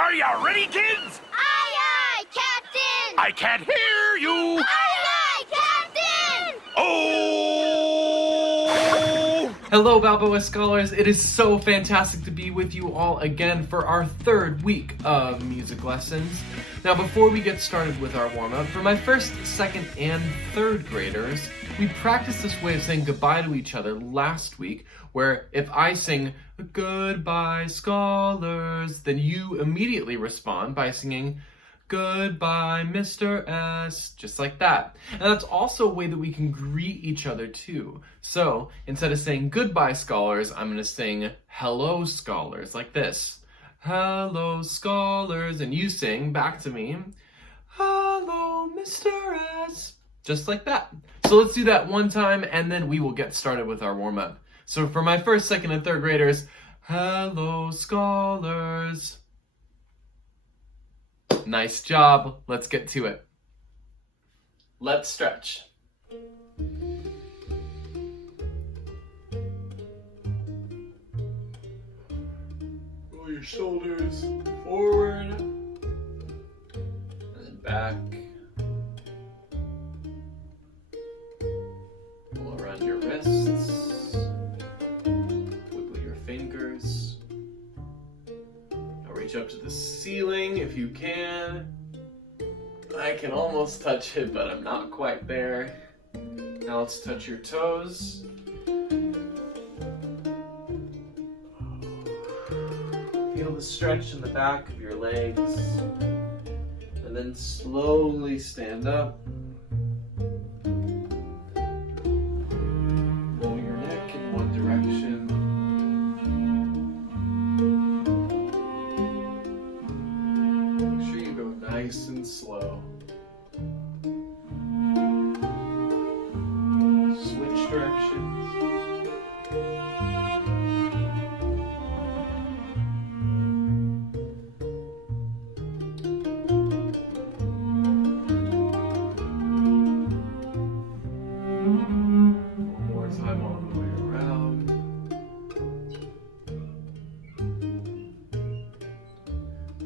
Are you ready, kids? Aye, aye, Captain! I can't hear you! Aye, aye, Captain! Oh! Hello, Balboa Scholars. It is so fantastic to be with you all again for our third week of music lessons. Now, before we get started with our warm-up, for my first, second, and third graders, we practiced this way of saying goodbye to each other last week, where if I sing "Goodbye, Scholars," then you immediately respond by singing "Goodbye, Mr. S," just like that. And that's also a way that we can greet each other too. So instead of saying "Goodbye, Scholars," I'm going to sing "Hello, Scholars," like this. "Hello, Scholars," and you sing back to me, "Hello, Mr. S," just like that. So let's do that one time, and then we will get started with our warm-up. So for my first, second, and third graders, "Hello, Scholars." Nice job. Let's get to it. Let's stretch. Roll your shoulders forward and then back. Roll around your wrists. Wiggle your fingers. Now reach up to the ceiling if you can. I can almost touch it, but I'm not quite there. Now let's touch your toes. Feel the stretch in the back of your legs. And then slowly stand up. Roll your neck in one direction. Make sure you go nice and slow. Switch directions. One more time all the way around.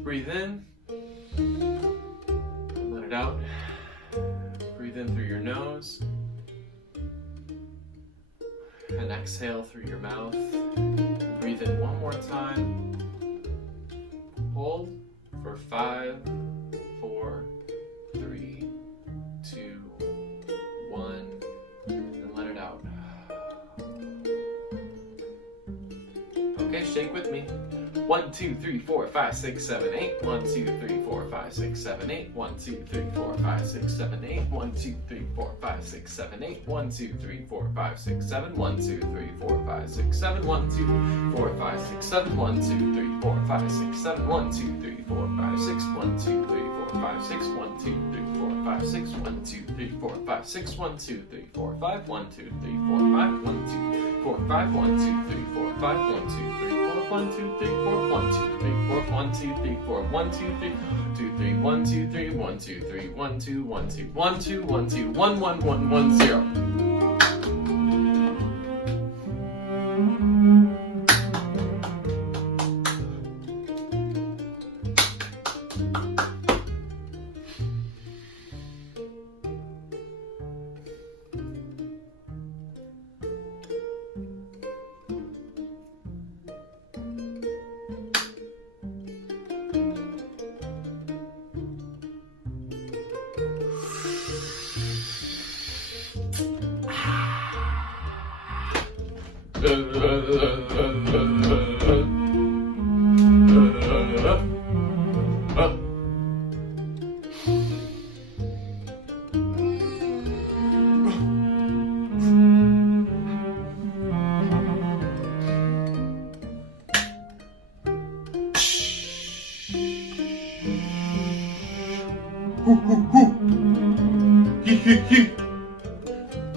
Breathe in. Let it out. Breathe in through your nose. And exhale through your mouth. Breathe in one more time. Hold for 5, 4, 3, 2, 1, and let it out. Okay, shake with me. 1, 2, 3, 4, 5, 6, 7, 8. 1, 2, 3, 4, 5, 6, 7, 8. 1, 2, 3, 4, 5, 6, 7, 8. 1, 2, 3, 4, 5, 6, 7, 8. 1, 2, 3, 4, 5, 6, 7. 1, 2, 3, 4, 5, 6, 7. 1, 2, 4, 5, 6, 7. 1, 2, 3, 4, 5, 6, 7. 1, 2, 3, 4, 5, 6. 1, 2, 3, 4, 5, 6. 1, 2, 3, 4, 5, 6. 1, 2, 3, 4, 5, 6. 1, 2, 3, 4, 5. 1, 2, 3, 4, 5. 1, 2, 4, 5. 1, 2, 3, 4, 5. 1, 2, 3, 4. 1, 2, 3, 4. 1, 2, 3, 4. 1, 2, 3, 4. 1, 2, 3, 2, 3. 1, 2, 3. 1, 2, 3. 1, 2, 1, 2. 1, 2, 1, 2. 1, 1, 1, 1, 0.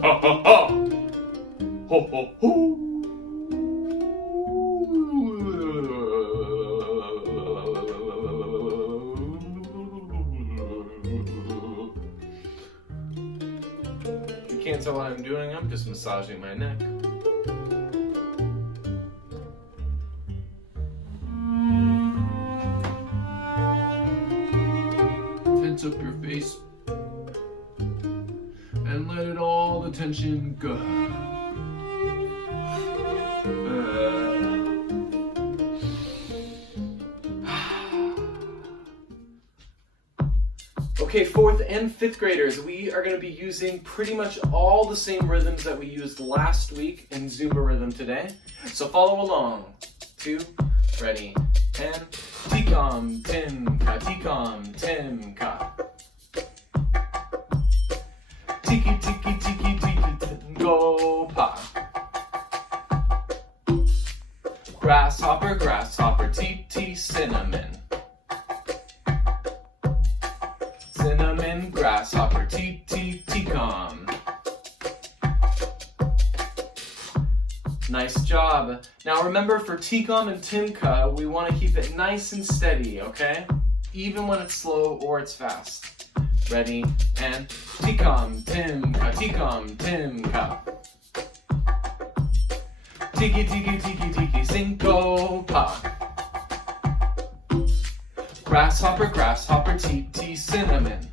Ha ha ha! Ho ho ho! You can't tell what I'm doing, I'm just massaging my neck. rinse up your face and let it all the tension go. Okay, 4th and 5th graders, we are going to be using pretty much all the same rhythms that we used last week in Zumba rhythm today. So follow along. 2, ready, and Tikom, tim, ka, Tikom, tim, ka. Tiki, tiki, tiki, tiki, go, pa. Grasshopper, grasshopper, tea, cinnamon. Cinnamon, grasshopper, Tikom. Nice job. Now remember, for Tikom and Timka, we want to keep it nice and steady, okay? Even when it's slow or it's fast. Ready, and Tikom, Timka, Tikom, Timka. Tiki, tiki, tiki, tiki, cinco, pa. Grasshopper, grasshopper, tea, cinnamon.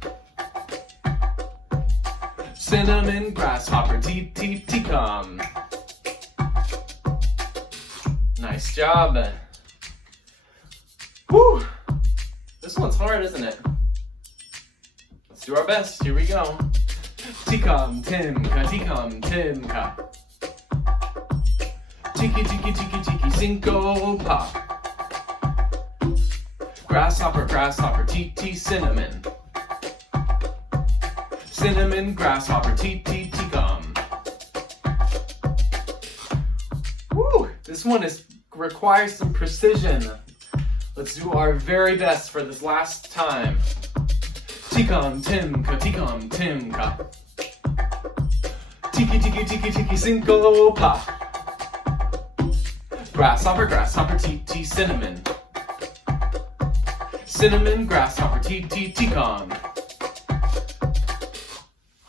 Cinnamon, grasshopper, Tikom. Nice job. Woo! This one's hard, isn't it? Let's do our best. Here we go. Tikom, timka, Tikom, timka. Tiki, tiki, tiki, tiki, cinco, pa. Grasshopper, grasshopper, tea, cinnamon. Cinnamon, grasshopper, Tikom. Woo! This one requires some precision. Let's do our very best for this last time. Tikom, timka, Tikom, timka. Tiki, tiki, tiki, tiki, cinco, pa. Grasshopper, grasshopper, tea, cinnamon. Cinnamon, grasshopper, Tikom.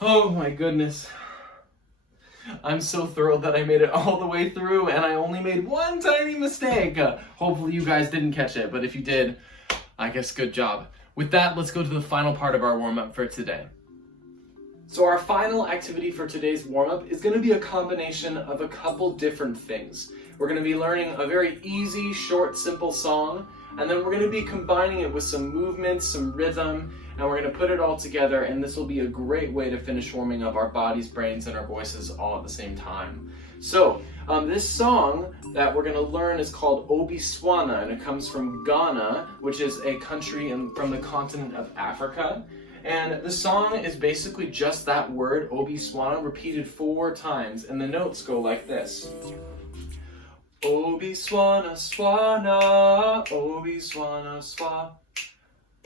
Oh my goodness. I'm so thrilled that I made it all the way through and I only made one tiny mistake. Hopefully you guys didn't catch it, but if you did, I guess good job. With that, let's go to the final part of our warm-up for today. So our final activity for today's warm-up is going to be a combination of a couple different things. We're going to be learning a very easy, short, simple song, and then we're going to be combining it with some movement, some rhythm, and we're going to put it all together, and this will be a great way to finish warming up our bodies, brains, and our voices all at the same time. So, this song that we're going to learn is called Obi Swana, and it comes from Ghana, which is a country from the continent of Africa. And the song is basically just that word, Obi Swana, repeated 4 times, and the notes go like this. Obi Swana Swana, Obi Swana Swa.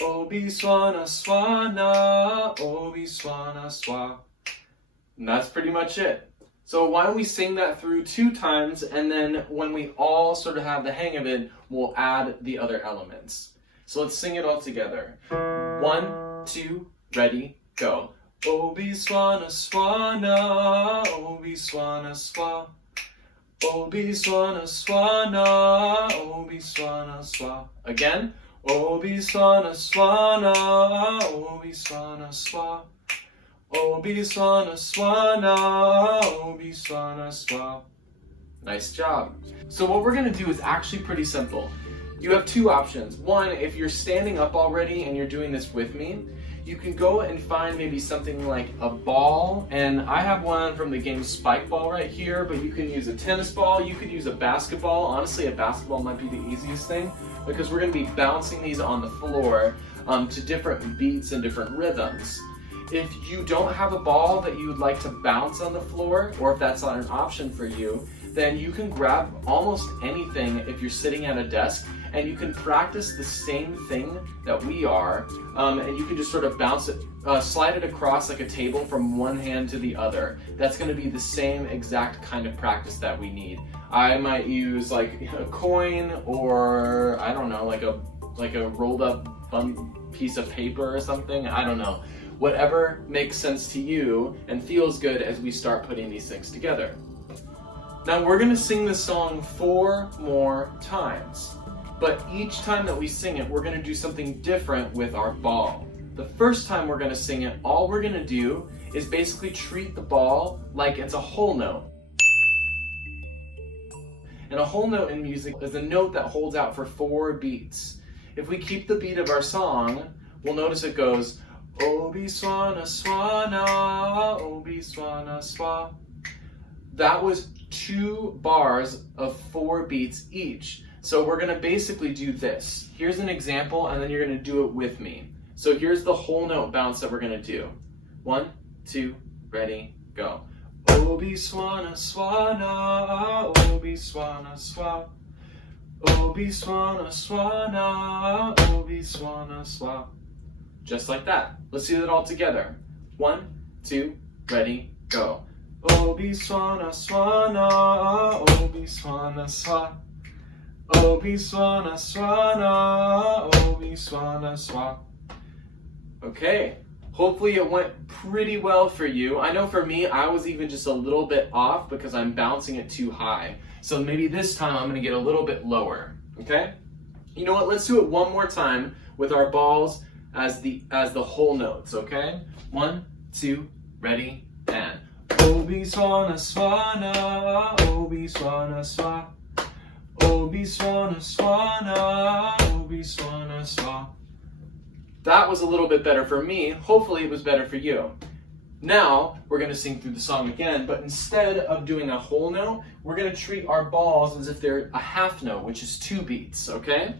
Obi Swana Swana, Obi Swana Swa. And that's pretty much it. So why don't we sing that through 2 times, and then when we all sort of have the hang of it, we'll add the other elements. So let's sing it all together. 1, 2, ready, go. Obi Swana Swana, Obi Swana Swa. Obi Swana Swana, Obi Swana Swa. Again. Obi Swana Swana, Obi Swana Swa. Obi Swana Swana, Obi Swana Swa. Nice job. So what we're going to do is actually pretty simple. You have 2 options. One, if you're standing up already and you're doing this with me, you can go and find maybe something like a ball, and I have one from the game Spike Ball right here, but you can use a tennis ball, you could use a basketball. Honestly, a basketball might be the easiest thing because we're going to be bouncing these on the floor to different beats and different rhythms. If you don't have a ball that you would like to bounce on the floor, or if that's not an option for you, then you can grab almost anything if you're sitting at a desk, and you can practice the same thing that we are, and you can just sort of bounce it, slide it across like a table from one hand to the other. That's going to be the same exact kind of practice that we need. I might use like a coin, or I don't know, like a rolled up piece of paper or something. I don't know. Whatever makes sense to you and feels good as we start putting these things together. Now we're going to sing this song 4 more times, but each time that we sing it, we're going to do something different with our ball. The first time we're gonna sing it, all we're gonna do is basically treat the ball like it's a whole note. And a whole note in music is a note that holds out for 4 beats. If we keep the beat of our song, we'll notice it goes, Obi swana swana, Obi swana swa. That was 2 bars of 4 beats each. So we're gonna basically do this. Here's an example, and then you're gonna do it with me. So here's the whole note bounce that we're gonna do. 1, 2, ready, go. Obi swana swana, Obi swana swa. Obi swana swana, Obi swana swa. Just like that. Let's do that all together. 1, 2, ready, go. Obi swana swana, Obi swana swa. Obi swana swana, Obi swana swa. Okay, hopefully it went pretty well for you. I know for me, I was even just a little bit off because I'm bouncing it too high. So maybe this time I'm gonna get a little bit lower, okay? You know what, let's do it one more time with our balls as the whole notes, okay? 1, 2, ready, and. Obi swana swana, Obi swana swa. Obi swana swana, Obi swana swa. That was a little bit better for me. Hopefully it was better for you. Now we're going to sing through the song again, but instead of doing a whole note, we're going to treat our balls as if they're a half note, which is 2 beats, okay?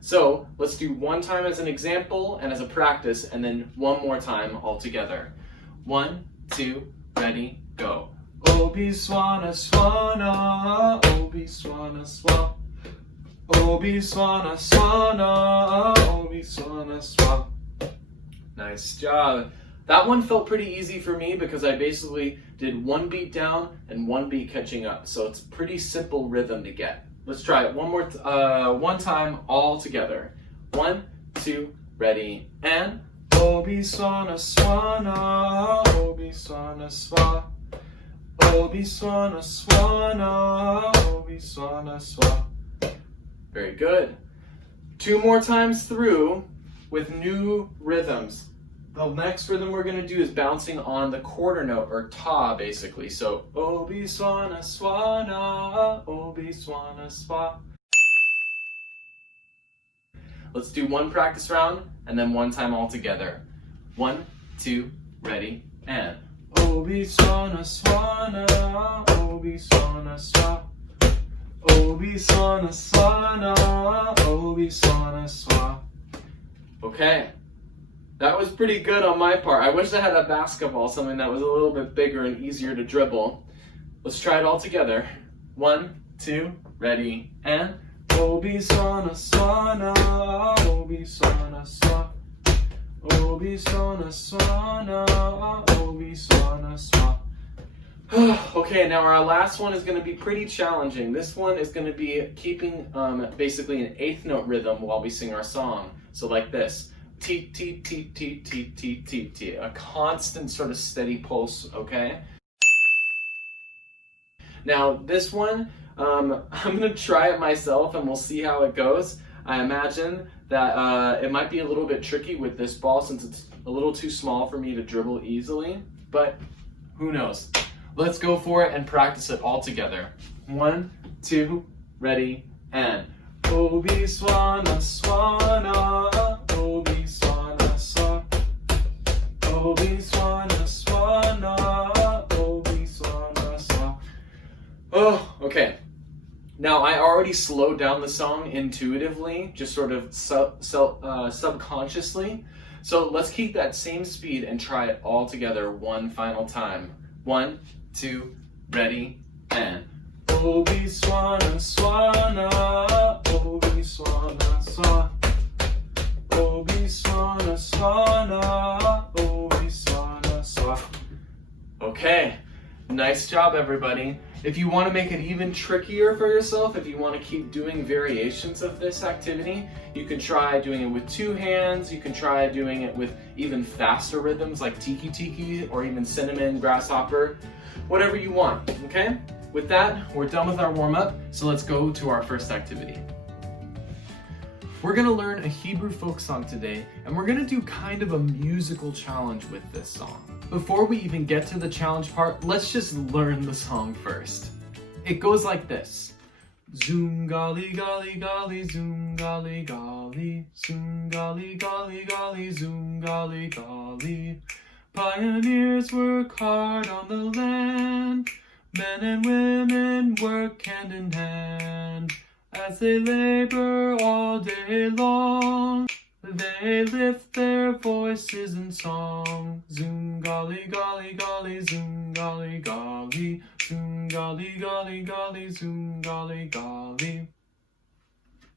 So let's do one time as an example and as a practice, and then one more time all together. 1, 2, ready, go. Obi swana swana, Obi swana swa. Obi swana swana, Obi swana swa. Nice job. That one felt pretty easy for me because I basically did 1 beat down and 1 beat catching up. So it's pretty simple rhythm to get. Let's try it one time all together. 1, 2, ready, and. Obi swana swana, Obi swana swa. Obi swana swana, Obi swana swa. Very good. 2 more times through with new rhythms. The next rhythm we're going to do is bouncing on the quarter note, or ta, basically. So, Obi swana swana, Obi swana swa. Let's do one practice round, and then one time all together. 1, 2, ready, and. Obi swana swana, Obi swana swa. Obi swana swana, Obi swana swa. Okay, that was pretty good on my part. I wish I had a basketball, something that was a little bit bigger and easier to dribble. Let's try it all together. 1, 2, ready, and. Obi swana swana, Obi swana swa. Obi swana swana, Obi swana swa. Okay, now our last one is going to be pretty challenging. This one is going to be keeping basically an 8th note rhythm while we sing our song. So like this. T, T, T, T, T, T, T, T. A constant sort of steady pulse, okay? Now this one, I'm going to try it myself and we'll see how it goes. I imagine that it might be a little bit tricky with this ball since it's a little too small for me to dribble easily, but who knows? Let's go for it and practice it all together. 1, 2, ready, and. Obi swana swana, Obi swana swa. Obi swana swana, Obi swana swa. Oh, okay. Now I already slowed down the song intuitively, just sort of subconsciously. So let's keep that same speed and try it all together one final time. 1, 2, ready, and. Obi swana swana, Obi swana swa. Obi swana swana, Obi swana swa. Okay, nice job everybody. If you want to make it even trickier for yourself, if you want to keep doing variations of this activity, you can try doing it with 2 hands, you can try doing it with even faster rhythms like tiki tiki or even cinnamon, grasshopper, whatever you want, okay? With that, we're done with our warm-up, so let's go to our first activity. We're gonna learn a Hebrew folk song today, and we're gonna do kind of a musical challenge with this song. Before we even get to the challenge part, let's just learn the song first. It goes like this. Zoom golly golly golly, zoom golly golly, zoom golly golly golly, zoom golly golly. Pioneers work hard on the land, men and women work hand in hand. As they labor all day long, they lift their voices in song. Zoom golly golly golly, zoom golly golly, zoom golly golly golly, zoom golly golly.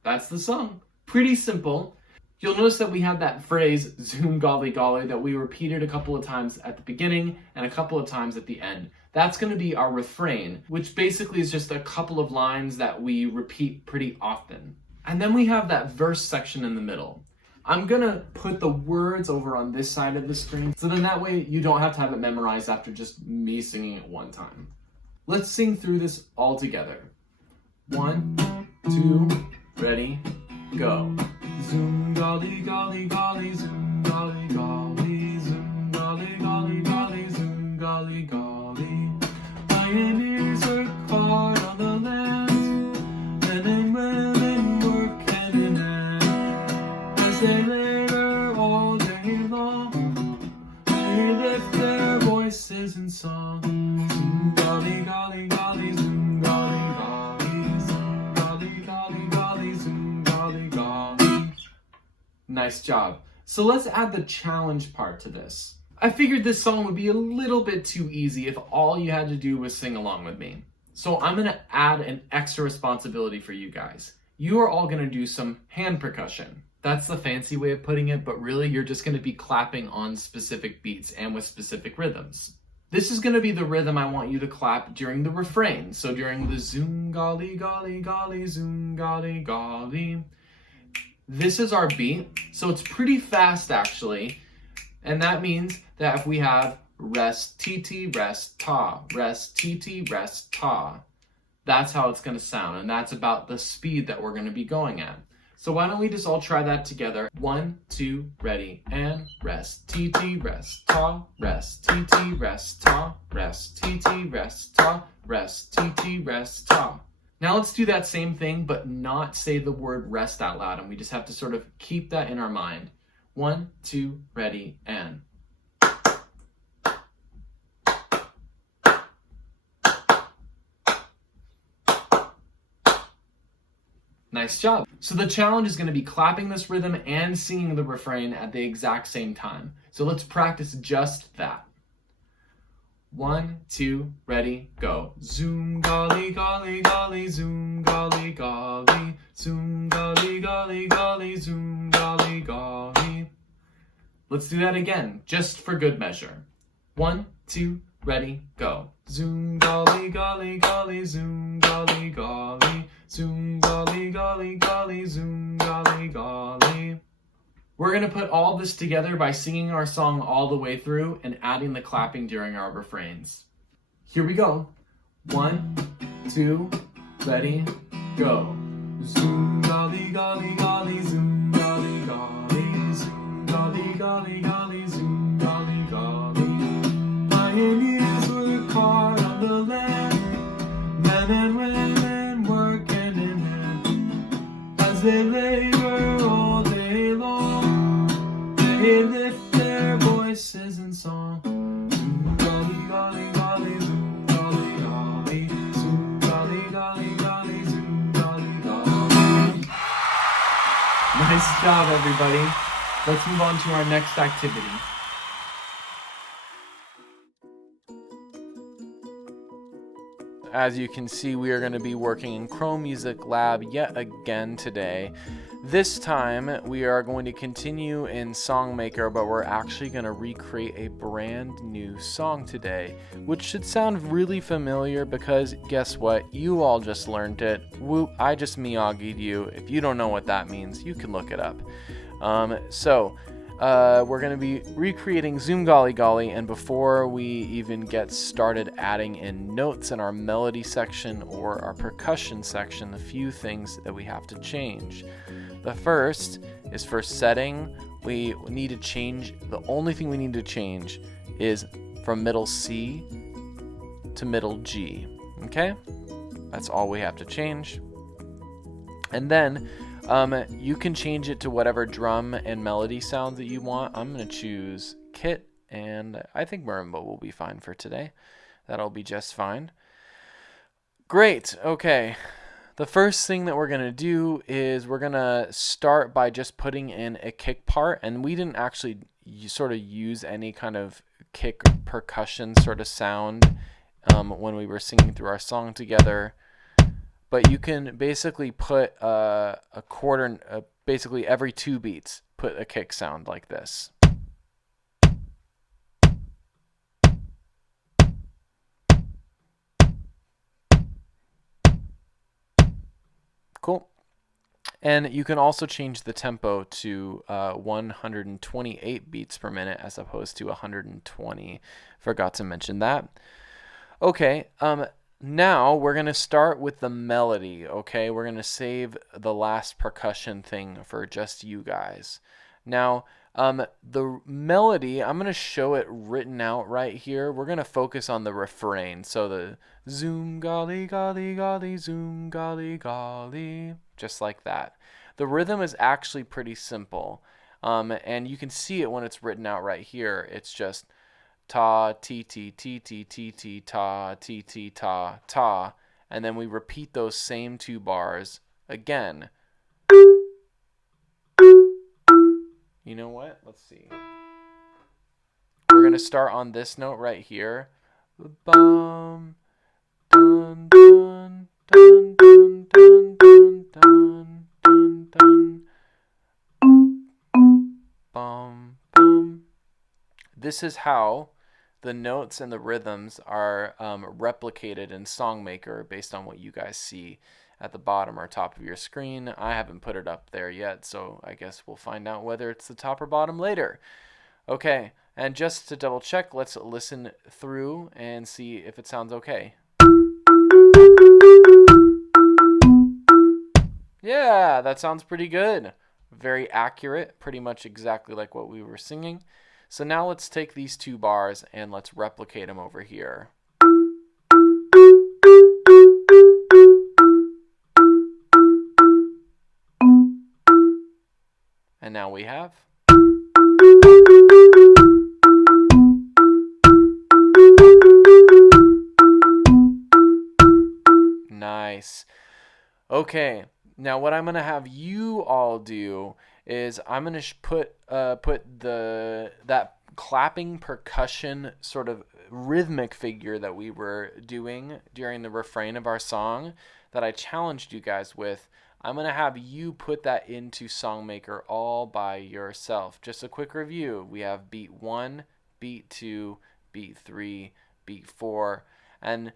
That's the song. Pretty simple. You'll notice that we have that phrase, zoom golly golly, that we repeated a couple of times at the beginning and a couple of times at the end. That's going to be our refrain, which basically is just a couple of lines that we repeat pretty often. And then we have that verse section in the middle. I'm going to put the words over on this side of the screen, so then that way you don't have to have it memorized after just me singing it one time. Let's sing through this all together. 1, 2, ready, go. Zoom golly golly golly, zoom golly golly, zoom golly golly golly, zoom golly golly. Pioneers work hard on the land, men and women work hand in hand. As they labor all day long, they lift their voices in song. Zoom golly golly golly, zoom golly golly, zoom golly golly golly, zoom golly golly. Nice job. So let's add the challenge part to this. I figured this song would be a little bit too easy if all you had to do was sing along with me. So I'm going to add an extra responsibility for you guys. You are all going to do some hand percussion. That's the fancy way of putting it, but really you're just going to be clapping on specific beats and with specific rhythms. This is going to be the rhythm I want you to clap during the refrain. So during the zoom golly golly golly, zoom golly golly. This is our beat, so it's pretty fast actually. And that means that if we have rest, tt, rest, ta, rest, tt, rest, ta, that's how it's going to sound. And that's about the speed that we're going to be going at. So why don't we just all try that together? 1, 2, ready, and rest, tt, rest, ta, rest, tt, rest, ta, rest, tt, rest, ta, rest, tt, rest, ta. Now let's do that same thing, but not say the word rest out loud. And we just have to sort of keep that in our mind. 1, 2, ready, and. Nice job. So the challenge is going to be clapping this rhythm and singing the refrain at the exact same time. So let's practice just that. 1, 2, ready, go. Zoom golly golly golly, zoom golly golly, zoom golly golly golly, zoom golly golly. Let's do that again, just for good measure. 1, 2, ready, go. Zoom golly golly golly, zoom golly golly, zoom golly golly golly, zoom golly golly. We're going to put all this together by singing our song all the way through and adding the clapping during our refrains. Here we go. 1, 2, ready, go. Zoom golly golly golly, zoom golly golly, zoom golly golly golly, zoom golly golly. Pioneers work hard on the land, men and women work hand in hand. As they labor all day long, they lift their voices in song. Zoom golly golly golly, zoom golly golly, zoom golly golly golly, zoom golly golly. Nice job, everybody. Let's move on to our next activity. As you can see, we are going to be working in Chrome Music Lab yet again today. This time, we are going to continue in SongMaker, but we're actually going to recreate a brand new song today, which should sound really familiar because guess what? You all just learned it. Whoop, I just Miyagi'd you. If you don't know what that means, you can look it up. We're going to be recreating Zoom Golly Golly, and before we even get started adding in notes in our melody section or our percussion section, a few things that we have to change. The first is for setting. We need to change, the only thing we need to change is from middle C to middle G. Okay? That's all we have to change. And then you can change it to whatever drum and melody sound that you want. I'm going to choose kit, and I think marimba will be fine for today. That'll be just fine. Great. Okay. The first thing that we're going to do is we're going to start by just putting in a kick part, and we didn't actually sort of use any kind of kick percussion sort of sound when we were singing through our song together. But you can basically put a quarter, basically every 2 beats, put a kick sound like this. Cool. And you can also change the tempo to 128 beats per minute as opposed to 120. Forgot to mention that. Okay. Now we're going to start with the melody, okay? We're going to save the last percussion thing for just you guys. Now, the melody, I'm going to show it written out right here. We're going to focus on the refrain. So the zoom, golly, golly, golly, zoom, golly, golly, just like that. The rhythm is actually pretty simple, and you can see it when it's written out right here. It's just ta, ti, ti, ti, ti, ti, ti, ta, ti, ti, ta, ta. And then we repeat those same 2 bars again. You know what? Let's see. We're going to start on this note right here. Bum, dun, dun, dun, dun, dun, dun, dun, dun, dun. Bum, bum. This is how the notes and the rhythms are replicated in SongMaker based on what you guys see at the bottom or top of your screen. I haven't put it up there yet, so I guess we'll find out whether it's the top or bottom later. Okay, and just to double check, let's listen through and see if it sounds okay. Yeah, that sounds pretty good. Very accurate, pretty much exactly like what we were singing. So now let's take these 2 bars and let's replicate them over here. And now we have. Nice. Okay, now what I'm going to have you all do is I'm going to put that clapping percussion sort of rhythmic figure that we were doing during the refrain of our song that I challenged you guys with. I'm going to have you put that into SongMaker all by yourself. Just a quick review. We have beat 1, beat 2, beat 3, beat 4, and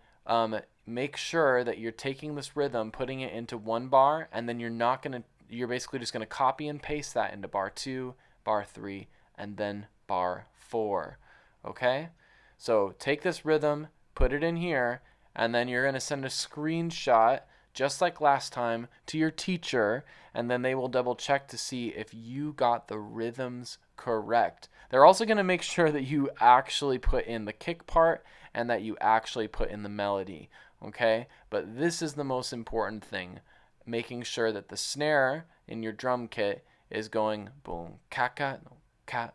make sure that you're taking this rhythm, putting it into 1 bar, and then you're basically just going to copy and paste that into bar 2, bar 3, and then bar 4. Okay? So take this rhythm, put it in here, and then you're going to send a screenshot, just like last time, to your teacher, and then they will double check to see if you got the rhythms correct. They're also going to make sure that you actually put in the kick part and that you actually put in the melody. Okay? But this is the most important thing. Making sure that the snare in your drum kit is going boom, ka-ka, ka,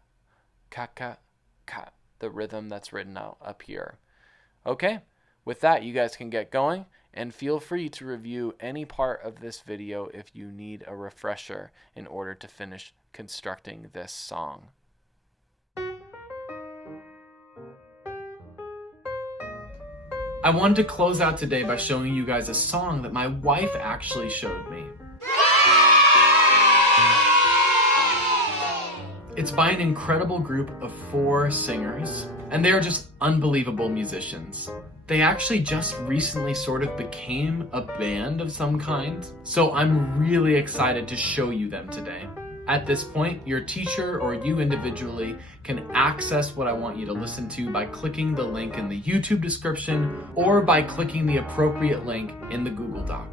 ka-ka, ka, the rhythm that's written out up here. Okay, with that, you guys can get going, and feel free to review any part of this video if you need a refresher in order to finish constructing this song. I wanted to close out today by showing you guys a song that my wife actually showed me. It's by an incredible group of 4 singers, and they are just unbelievable musicians. They actually just recently sort of became a band of some kind, so I'm really excited to show you them today. At this point, your teacher or you individually can access what I want you to listen to by clicking the link in the YouTube description or by clicking the appropriate link in the Google Doc.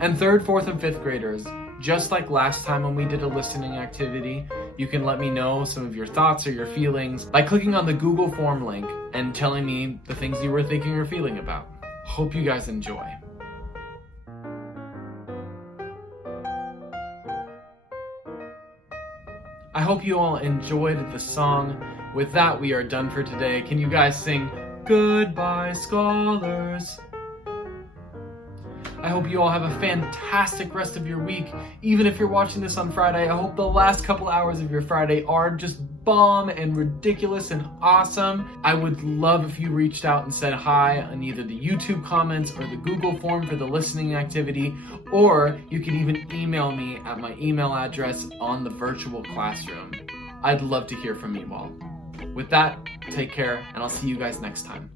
And 3rd, 4th, and 5th graders, just like last time when we did a listening activity, you can let me know some of your thoughts or your feelings by clicking on the Google form link and telling me the things you were thinking or feeling about. Hope you guys enjoy. I hope you all enjoyed the song. With that, we are done for today. Can you guys sing Goodbye, Scholars? I hope you all have a fantastic rest of your week. Even if you're watching this on Friday, I hope the last couple hours of your Friday are just bomb and ridiculous and awesome. I would love if you reached out and said hi on either the YouTube comments or the Google form for the listening activity, or you can even email me at my email address on the virtual classroom. I'd love to hear from you all. With that, take care, and I'll see you guys next time.